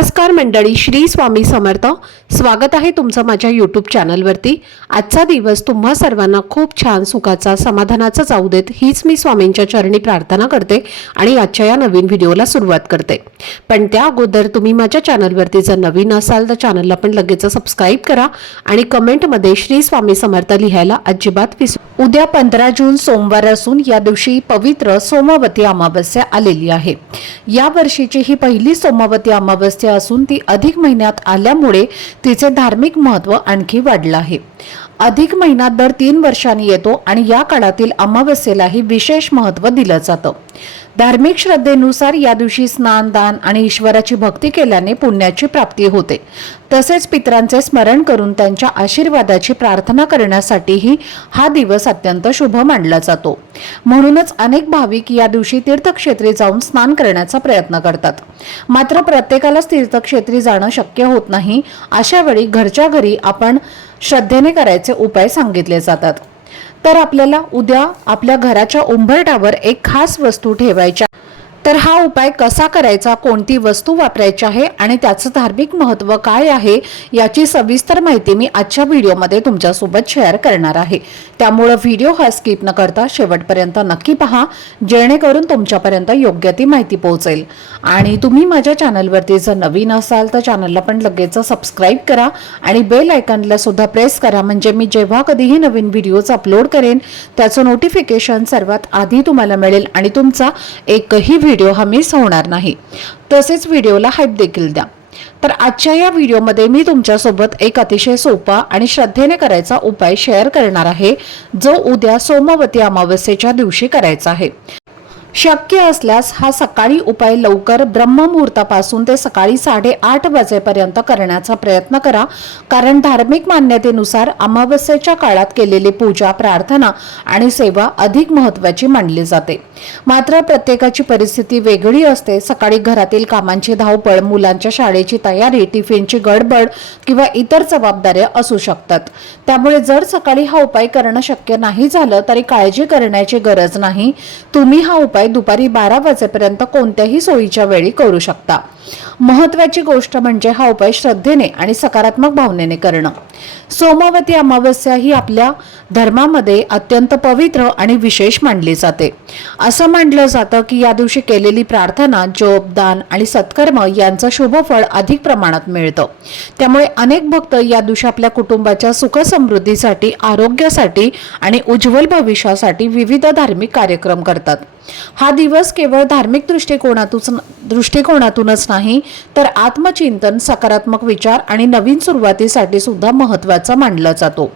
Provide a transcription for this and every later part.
नमस्कार मंडळी, श्री स्वामी समर्थ. स्वागत आहे तुमचं माझ्या यूट्यूब चॅनलवरती. आजचा दिवस तुम्हा सर्वांना खूप छान, सुखाचा, समाधानाचा जाऊ देत, हीच मी स्वामींच्या चरणी प्रार्थना करते आणि आजच्या या नवीन व्हिडिओला सुरुवात करते. पण त्या अगोदर तुम्ही माझ्या चॅनलवरती जर नवीन असाल तर चॅनलला पण लगेच सबस्क्राईब करा आणि कमेंटमध्ये श्री स्वामी समर्थ लिहायला अजिबात विसरू. उद्या 15 जून सोमवार असून या दिवशी पवित्र सोमवती अमावस्या आलेली आहे. या वर्षीची ही पहिली सोमवती अमावस्या असून ती अधिक महिन्यात आल्यामुळे तिचे धार्मिक महत्त्व आणखी वाढलं आहे. अधिक महिना दर 3 वर्षांनी येतो आणि या काळातील अमावस्येलाही विशेष महत्त्व दिलं जातं. धार्मिक श्रद्धेनुसार या दिवशी स्नान, दान आणि ईश्वराची भक्ती केल्याने पुण्याची प्राप्ती होते. तसेच पितरांचे स्मरण करून त्यांच्या आशीर्वादाची प्रार्थना करण्यासाठीही हा दिवस अत्यंत शुभ मानला जातो. म्हणूनच अनेक भाविक या दिवशी तीर्थक्षेत्री जाऊन स्नान करण्याचा प्रयत्न करतात. मात्र प्रत्येकालाच तीर्थक्षेत्री जाणं शक्य होत नाही. अशा वेळी घरच्या घरी आपण श्रद्धेने करायचे उपाय सांगितले जातात. तर आपल्याला उद्या आपल्या घराच्या उंबरठ्यावर एक खास वस्तू ठेवायची. तर हा उपाय कसा करायचा, कोणती वस्तू वापरायची आहे आणि त्याचं धार्मिक महत्त्व काय आहे याची सविस्तर माहिती मी आजच्या व्हिडिओमध्ये तुमच्यासोबत शेअर करणार आहे. त्यामुळे व्हिडिओ हा स्किप न करता शेवटपर्यंत नक्की पहा, जेणेकरून तुमच्यापर्यंत योग्य ती माहिती पोहोचेल. आणि तुम्ही माझ्या चॅनलवरती जर नवीन असाल तर चॅनलला पण लगेच सबस्क्राईब करा आणि बेल आयकॉनला सुद्धा प्रेस करा, म्हणजे मी जेव्हा कधीही नवीन व्हिडिओज अपलोड करेन त्याचं नोटिफिकेशन सर्वात आधी तुम्हाला मिळेल आणि तुमचा एकही व्हिडिओ हा मिस होणार नाही. तसेच व्हिडिओला हाईप देखील द्या. तर आजच्या या व्हिडिओमध्ये मी तुमच्यासोबत एक अतिशय सोपा आणि श्रद्धेने करायचा उपाय शेअर करणार आहे, जो उद्या सोमवती अमावस्येच्या दिवशी करायचा आहे. शक्य असल्यास हा सकाळी उपाय लवकर ब्रह्ममुहूर्तापासून ते सकाळी 8:30 वाजेपर्यंत करण्याचा प्रयत्न करा. कारण धार्मिक मान्यतेनुसार अमावस्येच्या काळात केलेली पूजा, प्रार्थना आणि सेवा अधिक महत्त्वाची मानली जाते. मात्र प्रत्येकाची परिस्थिती वेगळी असते. सकाळी घरातील कामांची धावपळ, मुलांच्या शाळेची तयारी, टिफिनची गडबड किंवा इतर जबाबदाऱ्या असू शकतात. त्यामुळे जर सकाळी हा उपाय करणं शक्य नाही झालं तरी काळजी करण्याची गरज नाही. तुम्ही हा उपाय दुपारी 12 वाजेपर्यंत कोणत्याही सोयीच्या वेळी करू शकता. महत्त्वाची गोष्ट म्हणजे हा उपाय श्रद्धेने आणि सकारात्मक भावनेने करणं. सोमवती अमावस्या ही आपल्या धर्मामध्ये अत्यंत पवित्र आणि विशेष मानली जाते. असं मानलं जातं की या दिवशी केलेली प्रार्थना, जप, दान आणि सत्कर्म यांचं शुभफळ अधिक प्रमाणात मिळतं. त्यामुळे अनेक भक्त या दिवशी आपल्या कुटुंबाच्या सुख समृद्धीसाठी, आरोग्यासाठी आणि उज्ज्वल भविष्यासाठी विविध धार्मिक कार्यक्रम करतात. हा दिवस केवळ धार्मिक दृष्टिकोनातूनच नाही तर आत्मचिंतन, सकारात्मक विचार आणि नवीन सुरुवातीसाठी सुद्धा महत्त्वाचा मानला जातो.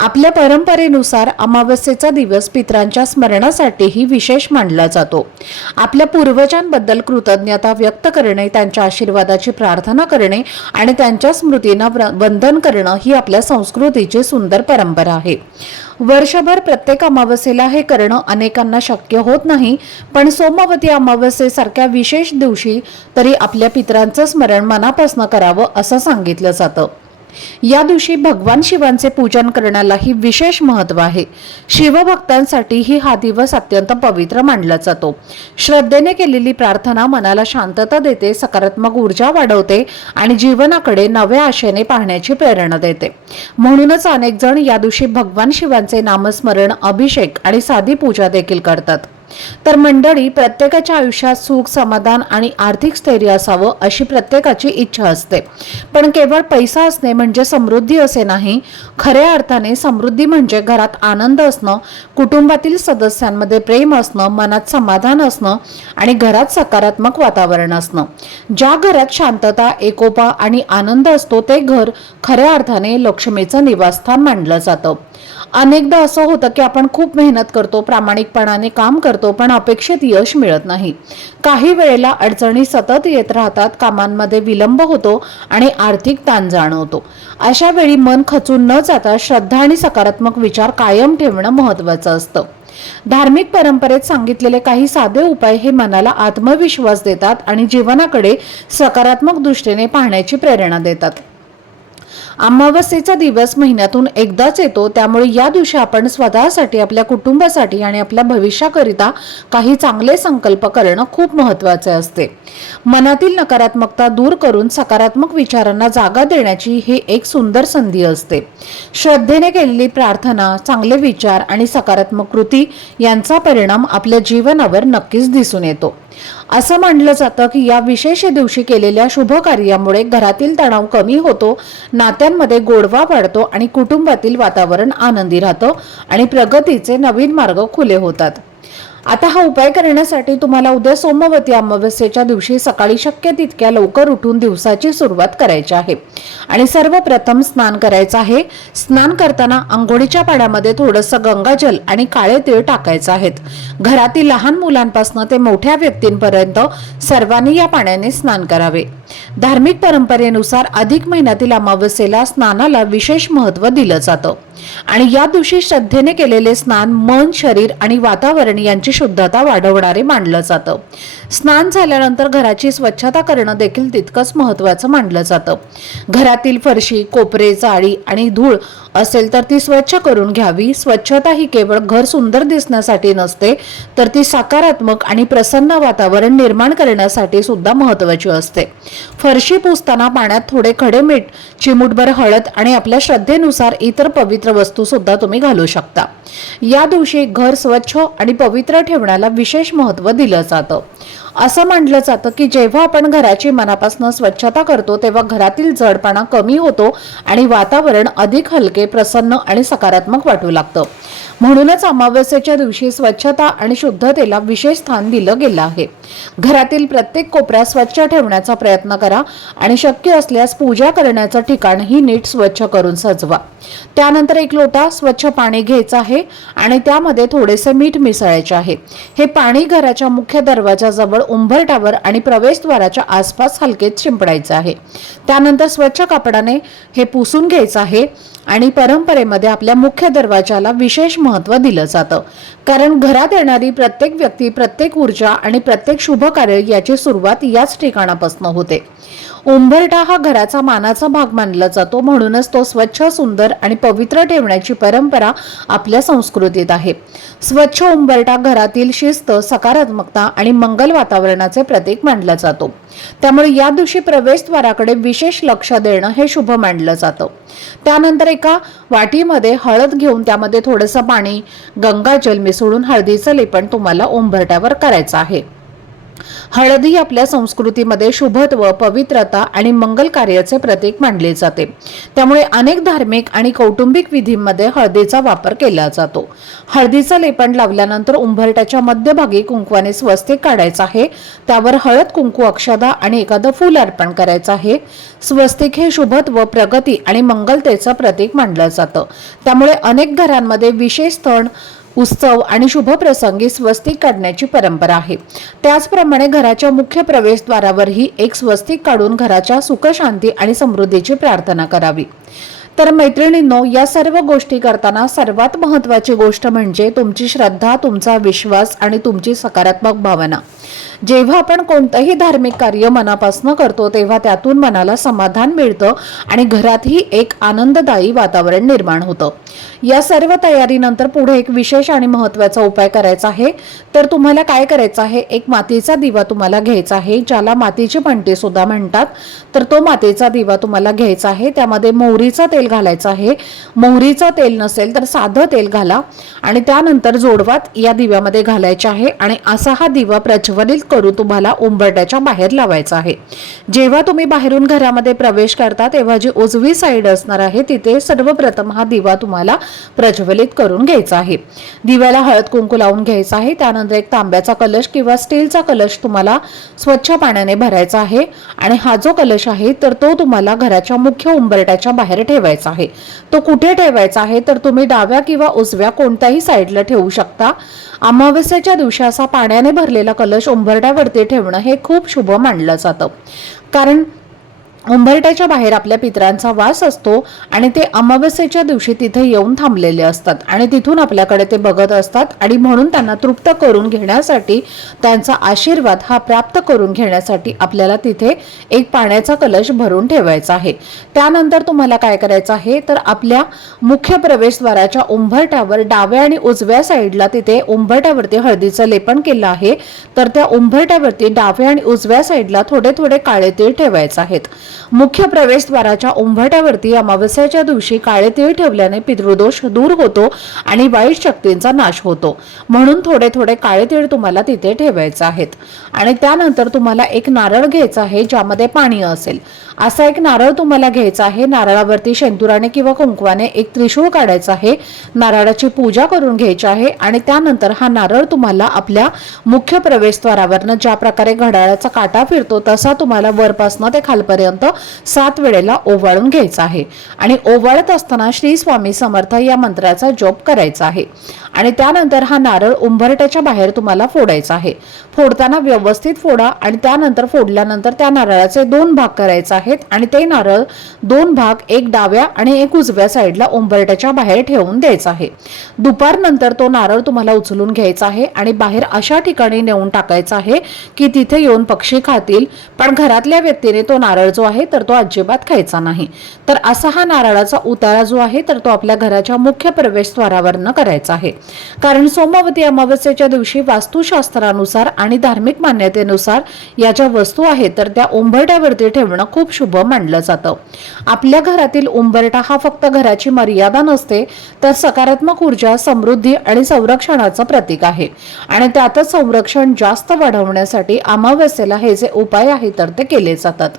आपल्या परंपरेनुसार अमावस्येचा दिवस पितरांच्या स्मरणासाठीही विशेष मानला जातो. आपल्या पूर्वजांबद्दल कृतज्ञता व्यक्त करणे, त्यांच्या आशीर्वादाची प्रार्थना करणे आणि त्यांच्या स्मृतींना वंदन करणं ही आपल्या संस्कृतीची सुंदर परंपरा आहे. वर्षभर प्रत्येक अमावस्येला हे करणं अनेकांना शक्य होत नाही, पण सोमवती अमावस्येसारख्या विशेष दिवशी तरी आपल्या पितरांचं स्मरण मनापासून करावं असं सांगितलं जातं. या दिवशी भगवान शिवांचे पूजन करण्यालाही विशेष महत्त्व आहे. शिवभक्तांसाठीही हा दिवस अत्यंत पवित्र मानला जातो. श्रद्धेने केलेली प्रार्थना मनाला शांतता देते, सकारात्मक ऊर्जा वाढवते आणि जीवनाकडे नव्या आशेने पाहण्याची प्रेरणा देते. म्हणूनच अनेक जण या दिवशी भगवान शिवांचे नामस्मरण, अभिषेक आणि साधी पूजा देखील करतात. तर मंडळी, प्रत्येकाच्या आयुष्यात सुख, समाधान आणि आर्थिक स्थैर्य असावं अशी प्रत्येकाची इच्छा असते. पण केवळ पैसा असणे म्हणजे समृद्धी असे नाही. खऱ्या अर्थाने समृद्धी म्हणजे घरात आनंद असणं, कुटुंबातील सदस्यांमध्ये प्रेम असणं, मनात समाधान असणं आणि घरात सकारात्मक वातावरण असणं. ज्या घरात शांतता, एकोपा आणि आनंद असतो ते घर खऱ्या अर्थाने लक्ष्मीचं निवासस्थान मानलं जातं. अनेकदा असं होतं की आपण खूप मेहनत करतो, प्रामाणिकपणाने काम करतो, पण अपेक्षित यश मिळत नाही. काही वेळेला अडचणी सतत येत राहतात, कामांमध्ये विलंब होतो आणि आर्थिक ताण जाणवतो. अशा वेळी मन खचून न जाता श्रद्धा आणि सकारात्मक विचार कायम ठेवणं महत्त्वाचं असतं. धार्मिक परंपरेत सांगितलेले काही साधे उपाय हे मनाला आत्मविश्वास देतात आणि जीवनाकडे सकारात्मक दृष्टीने पाहण्याची प्रेरणा देतात. अमावस्येचा दिवस महिन्यातून एकदाच येतो, त्यामुळे या दिवशी आपण स्वतःसाठी, आपल्या कुटुंबासाठी आणि आपल्या भविष्याकरिता काही चांगले संकल्प करणं खूप महत्त्वाचे असते. मनातील नकारात्मकता दूर करून सकारात्मक विचारांना जागा देण्याची ही एक सुंदर संधी असते. श्रद्धेने केलेली प्रार्थना, चांगले विचार आणि सकारात्मक कृती यांचा परिणाम आपल्या जीवनावर नक्कीच दिसून येतो. असं मानलं जातं की या विशेष दिवशी केलेल्या शुभ कार्यामुळे घरातील तणाव कमी होतो, नात्यांमध्ये गोडवा वाढतो आणि कुटुंबातील वातावरण आनंदी राहतं आणि प्रगतीचे नवीन मार्ग खुले होतात. आता हा उपाय करण्यासाठी तुम्हाला उद्या सोमवती अमावस्येच्या दिवशी सकाळी शक्य तितक्या लवकर उठून दिवसाची सुरुवात करायची आहे आणि सर्वप्रथम स्नान करायचं आहे. स्नान करताना अंघोळीच्या पाण्यामध्ये थोडंसं गंगाजल आणि काळे तीळ टाकायचं आहेत. घरातील लहान मुलांपासून ते मोठ्या व्यक्तींपर्यंत सर्वांनी या पाण्याने स्नान करावे. धार्मिक परंपरेनुसार अधिक महिन्यातील अमावस्येला स्नानाला विशेष महत्त्व दिलं जातं आणि या दिवशी श्रद्धेने केलेले स्नान मन, शरीर आणि वातावरण यांची शुद्धता वाढवणारे मानलं जातं. स्नान झाल्यानंतर घराची स्वच्छता करणं देखील तितकंच महत्त्वाचं मानलं जातं. घरातील फरशी, कोपरे, जाळी आणि धूळ असेल तर ती स्वच्छ करून घ्यावी. स्वच्छता ही केवळ घर सुंदर दिसण्यासाठी नसते, तर ती सकारात्मक आणि प्रसन्न वातावरण निर्माण करण्यासाठी सुद्धा महत्त्वाची असते. फरशी पुसताना पाण्यात थोडे खडे मीठ, चिमूटभर हळद आणि आपल्या श्रद्धेनुसार इतर पवित्र वस्तू सुद्धा तुम्ही घालू शकता. या दिवशी घर स्वच्छ आणि पवित्र ठेवण्याला विशेष महत्त्व दिलं जातं. असं मानलं जातं की जेव्हा आपण घराची मनापासून स्वच्छता करतो तेव्हा घरातील जडपणा कमी होतो आणि वातावरण अधिक हलके, प्रसन्न आणि सकारात्मक वाटू लागतं. म्हणूनच अमावस्येच्या दिवशी स्वच्छता आणि शुद्धतेला विशेष स्थान दिलं गेलं आहे. घरातील प्रत्येक कोपऱ्यात स्वच्छ ठेवण्याचा प्रयत्न करा आणि शक्य असल्यास पूजा करण्याचं ठिकाणही नीट स्वच्छ करून सजवा. त्यानंतर एक लोटा स्वच्छ पाणी घ्यायचं आहे आणि त्यामध्ये थोडेसे मीठ मिसळायचे आहे. हे पाणी घराच्या मुख्य दरवाजाजवळ, उंबरठ्यावर आणि प्रवेशद्वाराच्या आसपास हलके शिंपडायचे आहे. त्यानंतर स्वच्छ कापडाने हे पुसून घ्यायचं आहे आणि परंपरेमध्ये आपल्या मुख्य दरवाजाला विशेष महत्त्व दिलं जातं, कारण घरात येणारी प्रत्येक व्यक्ती, प्रत्येक ऊर्जा आणि प्रत्येक शुभ कार्य याची सुरुवात याच ठिकाणापासून होते. उंबरठा हा घराचा मानाचा भाग मानला जातो, म्हणूनच तो स्वच्छ, सुंदर आणि पवित्र ठेवण्याची परंपरा आपल्या संस्कृतीत आहे. स्वच्छ उंबरठा घरातील शिस्त, सकारात्मकता आणि मंगल वातावरणाचे प्रतीक मानला जातो. त्यामुळे या दिवशी प्रवेशद्वाराकडे विशेष लक्ष देणं हे शुभ मानलं जातं. त्यानंतर एका वाटीमध्ये हळद घेऊन त्यामध्ये थोडंसं पाणी, गंगाजल मिसळून हळदीचं लेपन तुम्हाला उंबरठ्यावर करायचं आहे. हळद ही आपल्या संस्कृतीमध्ये शुभत्व, पवित्रता आणि मंगल कार्याचे प्रतीक मानले जाते. त्यामुळे अनेक धार्मिक आणि कौटुंबिक विधींमध्ये हळदीचा वापर केला जातो. हळदीचं लेपन लावल्यानंतर उंबरठ्याच्या मध्यभागी कुंकवाने स्वस्तिक काढायचं आहे. त्यावर हळद, कुंकू, अक्षदा आणि एखादं फूल अर्पण करायचं आहे. स्वस्तिक हे शुभत्व, प्रगती आणि मंगलतेचं प्रतीक मानलं जातं. त्यामुळे अनेक घरांमध्ये विशेष सण, उत्सव आणि शुभ प्रसंगी स्वस्तिक काढण्याची परंपरा आहे. त्याचप्रमाणे घराच्या मुख्य प्रवेशद्वारावरही एक स्वस्तिक काढून घराच्या सुख, शांती आणि समृद्धीची प्रार्थना करावी. तर मैत्रिणींनो, या सर्व गोष्टी करताना सर्वात महत्त्वाची गोष्ट म्हणजे तुमची श्रद्धा, तुमचा विश्वास आणि तुमची सकारात्मक भावना. जेव्हा आपण कोणतंही धार्मिक कार्य मनापासून करतो तेव्हा त्यातून मनाला समाधान मिळतं आणि घरातही एक आनंददायी वातावरण निर्माण होतं. या सर्व तयारीनंतर पुढे एक विशेष आणि महत्त्वाचा उपाय करायचा आहे. तर तुम्हाला काय करायचं आहे, एक मातीचा दिवा तुम्हाला घ्यायचा आहे, ज्याला मातीची पणती सुद्धा म्हणतात. तर तो मातीचा दिवा तुम्हाला घ्यायचा आहे. त्यामध्ये मोहरीचं तेल घालायचं आहे. मोहरीचं तेल नसेल तर साधं तेल घाला आणि त्यानंतर जोडवात या दिव्यामध्ये घालायचे आहे आणि असा हा दिवा प्रज्वलित करून तुम्हाला उंबरठ्याच्या बाहेर लावायचा आहे. जेव्हा तुम्ही बाहेरून घरामध्ये प्रवेश करता तेव्हा जी उजवी साईड असणार आहे तिथे सर्वप्रथम हा दिवा तुम्हाला प्रज्वलित करून घ्यायचा आहे. दिव्याला हळद, कुंकू लावून घ्यायचा आहे. त्यानंतर एक तांब्याचा कलश किंवा स्टीलचा कलश तुम्हाला स्वच्छ पाण्याने भरायचा आहे आणि हा जो कलश आहे तर तो तुम्हाला घराच्या मुख्य उंबरठ्याच्या बाहेर ठेवायचा आहे. तो कुठे ठेवायचा आहे तर तुम्ही डाव्या किंवा उजव्या कोणत्याही साईडला ठेवू शकता. अमावस्येच्या दिवशी असा पाण्याने भरलेला कलश उंबरठ्यावरती ठेवणं हे खूप शुभ मानलं जातं, कारण उंबरठ्याच्या बाहेर आपल्या पितरांचा वास असतो आणि ते अमावस्येच्या दिवशी तिथे येऊन थांबलेले असतात आणि तिथून आपल्याकडे ते बघत असतात आणि म्हणून त्यांना तृप्त करून घेण्यासाठी, त्यांचा आशीर्वाद हा प्राप्त करून घेण्यासाठी आपल्याला तिथे एक पाण्याचा कलश भरून ठेवायचा आहे। त्यानंतर तुम्हाला काय करायचं आहे तर आपल्या मुख्य प्रवेशद्वाराच्या उंबरठ्यावर डाव्या आणि उजव्या साईडला तिथे उंबरठ्यावरती हळदीचं लेपन केलं आहे, तर त्या उंबरठ्यावरती डाव्या आणि उजव्या साईडला थोडे थोडे काळे तीळ ठेवायचे आहेत। मुख्य प्रवेशद्वाराच्या उंबरठ्यावरती अमावस्येच्या दिवशी काळे तीळ ठेवल्याने पितृदोष दूर होतो आणि वाईट शक्तींचा नाश होतो, म्हणून थोडे थोडे काळे तीळ तुम्हाला तिथे ठेवायचे आहेत। आणि त्यानंतर तुम्हाला एक नारळ घ्यायचा आहे ज्यामध्ये पाणी असेल, असा एक नारळ तुम्हाला घ्यायचा आहे। नारळावरती शेंदुराने किंवा कुंकवाने एक त्रिशूळ काढायचा आहे, नारळाची पूजा करून घ्यायची आहे आणि त्यानंतर हा नारळ तुम्हाला आपल्या मुख्य प्रवेशद्वारावरनं ज्या प्रकारे घड्याळाचा काटा फिरतो तसा तुम्हाला वरपासनं ते खालपर्यंत 7 वेळेला ओवाळून घ्यायचा आहे आणि ओवाळत असताना श्री स्वामी समर्थ या मंत्राचा जप करायचा आहे। आणि त्यानंतर हा नारळ उंबरठ्याच्या बाहेर तुम्हाला फोडायचा आहे। फोडताना व्यवस्थित फोडा आणि त्यानंतर फोडल्यानंतर त्या नारळाचे 2 भाग करायचे आहेत आणि ते नारळ 2 भाग, एक डाव्या आणि एक उजव्या साईडला उंबरठ्याच्या बाहेर ठेवून द्यायचा आहे। दुपारनंतर तो नारळ तुम्हाला उचलून घ्यायचा आहे आणि बाहेर अशा ठिकाणी नेऊन टाकायचा आहे की तिथे येऊन पक्षी खातील, पण घरातल्या व्यक्तीने तो नारळ जो आहे तर तो अजिबात खायचा नाही। तर असा हा नारळाचा उतारा जो आहे तर तो आपल्या घराच्या मुख्य प्रवेशद्वारावरनं करायचा आहे। कारण सोमवती अमावस्येच्या दिवशी वास्तुशास्त्रानुसार आणि धार्मिक मान्यतेनुसार या ज्या वस्तू आहेत तर त्या उंबरठ्यावरती ठेवणं खूप शुभ मानलं जातं। आपल्या घरातील उंबरठा हा फक्त घराची मर्यादा नसते, तर सकारात्मक ऊर्जा, समृद्धी आणि संरक्षणाचं प्रतीक आहे आणि त्यातच संरक्षण जास्त वाढवण्यासाठी अमावस्येला हे जे उपाय आहेत तर ते केले जातात।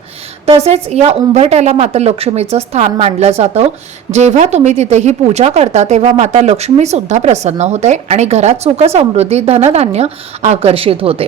तसेच या उंबरठ्याला माता लक्ष्मीचं स्थान मानलं जातं। जेव्हा तुम्ही तिथे ही पूजा करता तेव्हा माता लक्ष्मी सुद्धा प्रसन्न होते आणि घरात सुख, समृद्धी, धनधान्य आकर्षित होते।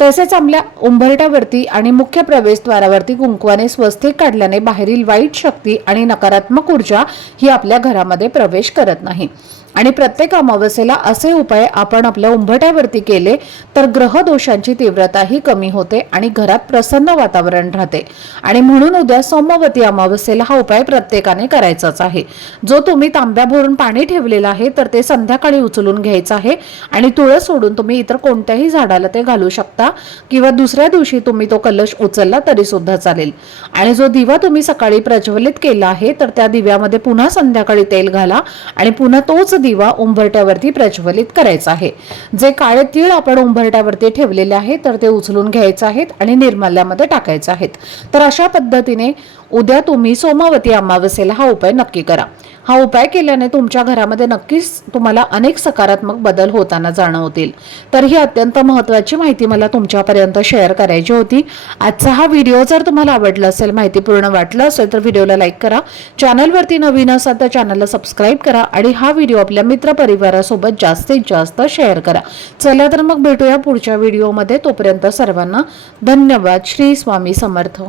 तसेच आपल्या उंबरठ्यावरती आणि मुख्य प्रवेशद्वारावरती कुंकवाने स्वस्तिक काढल्याने बाहेरील वाईट शक्ती आणि नकारात्मक ऊर्जा ही आपल्या घरामध्ये प्रवेश करत नाही आणि प्रत्येक अमावस्येला असे उपाय आपण आपल्या उंबरठ्यावरती केले तर ग्रह दोषांची तीव्रताही कमी होते आणि घरात प्रसन्न वातावरण राहते। आणि म्हणून उद्या सोमवती अमावस्येला हा उपाय प्रत्येकाने करायचाच आहे। जो तुम्ही तांब्या भरून पाणी ठेवलेलं आहे तर ते संध्याकाळी उचलून घ्यायचं आहे आणि तुळस सोडून तुम्ही इतर कोणत्याही झाडाला ते घालू शकता किंवा दुसऱ्या दिवशी तुम्ही तो कलश उचलला तरी सुद्धा चालेल। आणि जो दिवा तुम्ही सकाळी प्रज्वलित केला आहे तर त्या दिव्यामध्ये पुन्हा संध्याकाळी तेल घाला आणि पुन्हा तोच दिवा उंबरठ्यावरती प्रज्वलित करायचा आहे। जे काळे तीळ आपण उंबरठ्यावरती ठेवलेले आहेत तर ते उचलून घ्यायचे आहेत आणि निर्माल्यामध्ये टाकायचे आहेत। तर अशा पद्धतीने उद्या तुम्ही सोमवती अमावस्येला हा उपाय नक्की करा। हा उपाय केल्याने तुमच्या घरामध्ये नक्कीच तुम्हाला अनेक सकारात्मक बदल होताना जाणवतील। तर ही अत्यंत महत्त्वाची माहिती मला तुमच्यापर्यंत शेअर करायची होती। आजचा हा व्हिडिओ जर तुम्हाला आवडला असेल, माहितीपूर्ण वाटलं असेल तर व्हिडिओला लाईक करा, चॅनलवरती नवीन असाल तर चॅनलला सबस्क्राईब करा आणि हा व्हिडिओ आपल्या मित्रपरिवारासोबत जास्तीत जास्त शेअर करा। चला तर मग भेटूया पुढच्या व्हिडिओमध्ये, तोपर्यंत सर्वांना धन्यवाद। श्री स्वामी समर्थ।